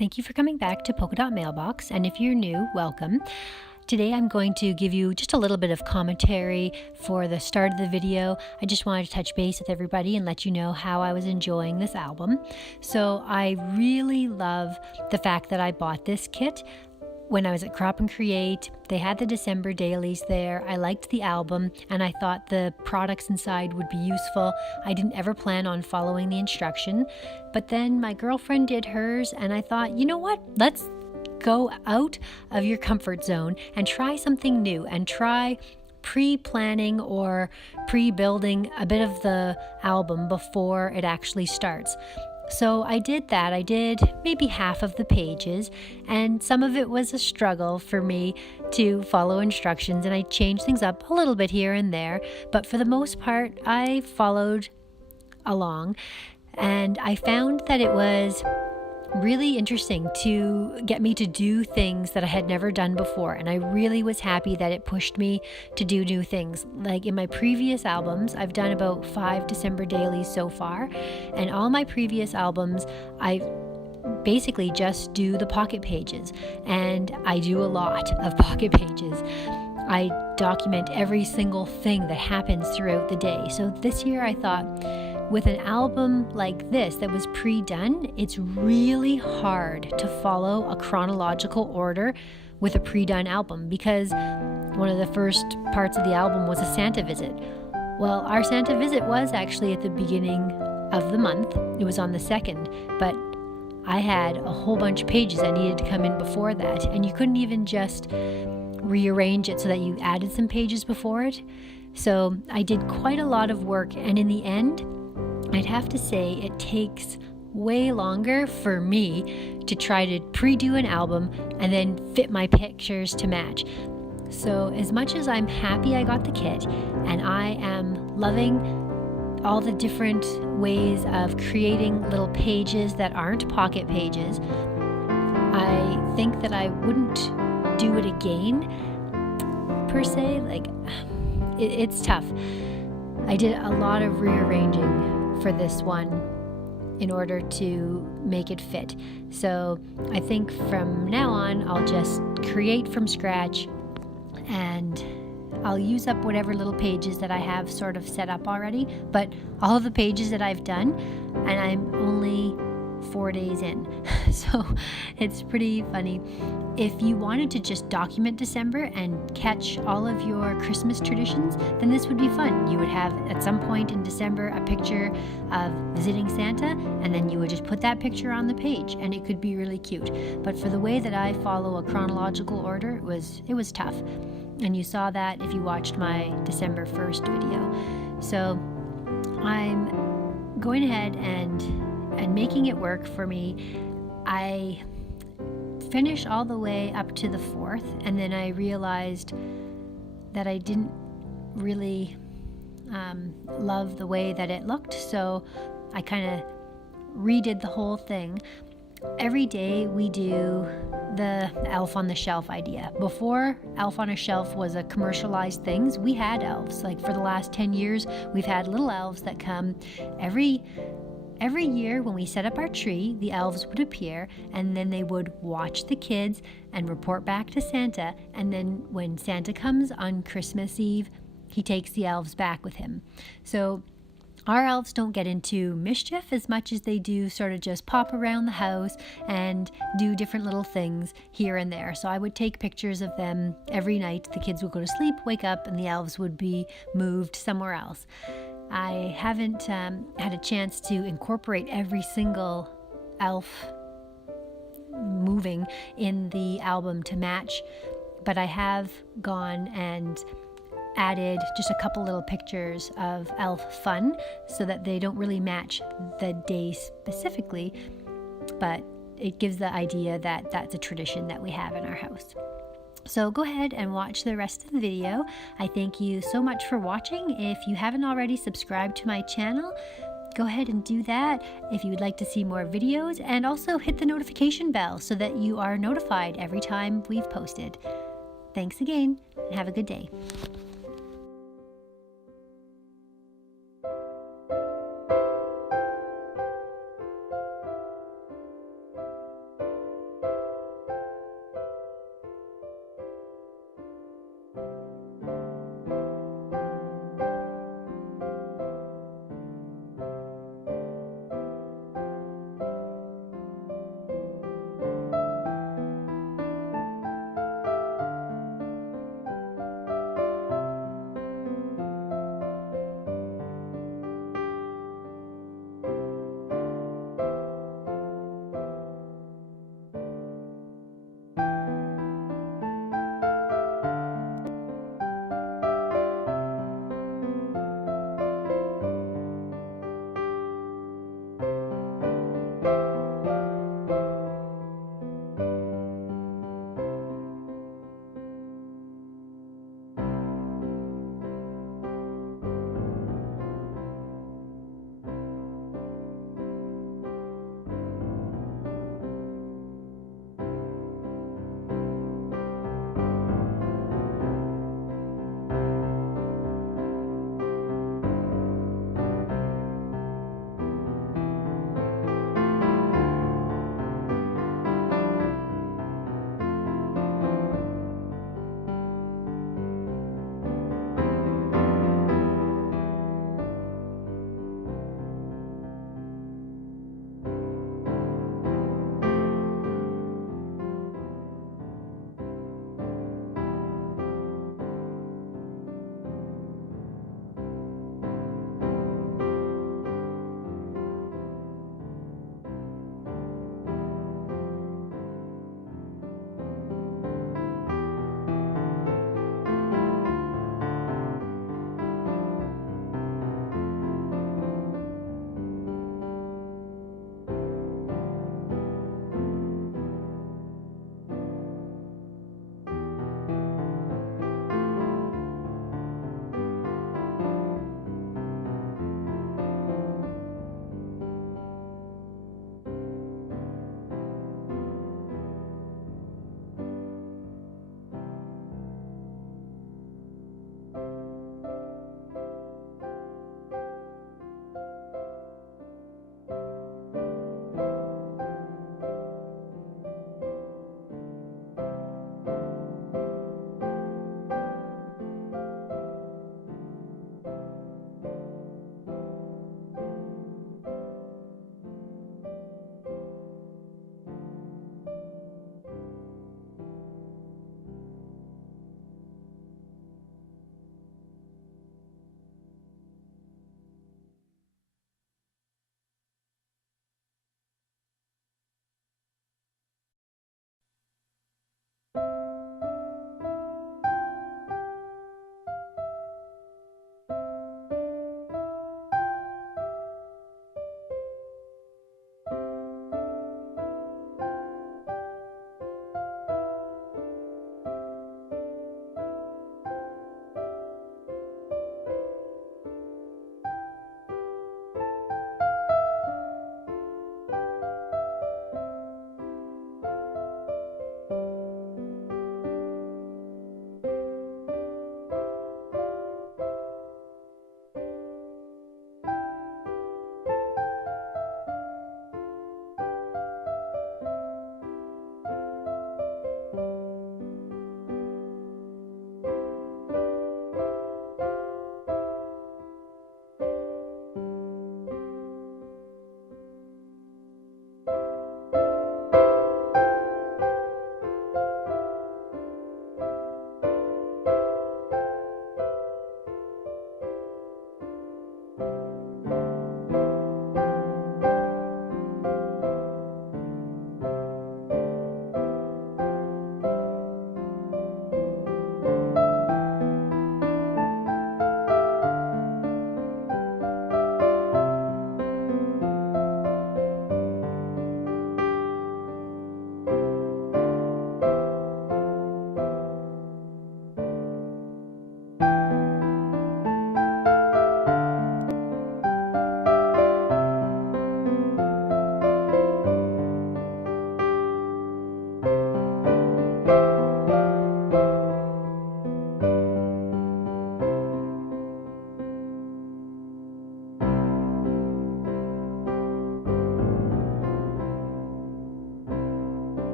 Thank you for coming back to Polka Dot Mailbox, and if you're new, welcome. Today I'm going to give you just a little bit of commentary for the start of the video. I just wanted to touch base with everybody and let you know how I was enjoying this album. So I really love the fact that I bought this kit when I was at Crop and Create. They had the December dailies there. I liked the album and I thought the products inside would be useful. I didn't ever plan on following the instruction, but then my girlfriend did hers and I thought, you know what? Let's go out of your comfort zone and try something new and try pre-planning or pre-building a bit of the album before it actually starts. So I did that. I did maybe half of the pages, and some of it was a struggle for me to follow instructions, and I changed things up a little bit here and there, but for the most part I followed along, and I found that it was really interesting to get me to do things that I had never done before, and I really was happy that it pushed me to do new things. Like in my previous albums, I've done about 5 December dailies so far, and all my previous albums I basically just do the pocket pages, and I do a lot of pocket pages. I document every single thing that happens throughout the day. So this year I thought, with an album like this that was pre-done, it's really hard to follow a chronological order with a pre-done album, because one of the first parts of the album was a Santa visit. Well, our Santa visit was actually at the beginning of the month. It was on the 2nd, but I had a whole bunch of pages that needed to come in before that, and you couldn't even just rearrange it so that you added some pages before it. So I did quite a lot of work, and in the end, I'd have to say it takes way longer for me to try to pre-do an album and then fit my pictures to match. So as much as I'm happy I got the kit and I am loving all the different ways of creating little pages that aren't pocket pages, I think that I wouldn't do it again per se. Like, it's tough. I did a lot of rearranging for this one in order to make it fit. So I think from now on I'll just create from scratch, and I'll use up whatever little pages that I have sort of set up already, but all of the pages that I've done, and I'm only 4 days in. So it's pretty funny. If you wanted to just document December and catch all of your Christmas traditions, then this would be fun. You would have at some point in December a picture of visiting Santa, and then you would just put that picture on the page, and it could be really cute. But for the way that I follow a chronological order, it was tough. And you saw that if you watched my December 1st video. So I'm going ahead and making it work for me. I finished all the way up to the 4th, and then I realized that I didn't really love the way that it looked, so I kind of redid the whole thing. Every day we do the elf on the shelf idea. Before elf on a shelf was a commercialized thing, we had elves. Like for the last 10 years, we've had little elves that come every year. When we set up our tree, the elves would appear, and then they would watch the kids and report back to Santa, and then when Santa comes on Christmas Eve, he takes the elves back with him. So our elves don't get into mischief as much as they do sort of just pop around the house and do different little things here and there. So I would take pictures of them every night. The kids would go to sleep, wake up, and the elves would be moved somewhere else. I haven't had a chance to incorporate every single elf moving in the album to match, but I have gone and added just a couple little pictures of elf fun so that they don't really match the day specifically, but it gives the idea that that's a tradition that we have in our house. So go ahead and watch the rest of the video. I thank you so much for watching. If you haven't already subscribed to my channel, go ahead and do that if you would like to see more videos, and also hit the notification bell so that you are notified every time we've posted. Thanks again, and have a good day.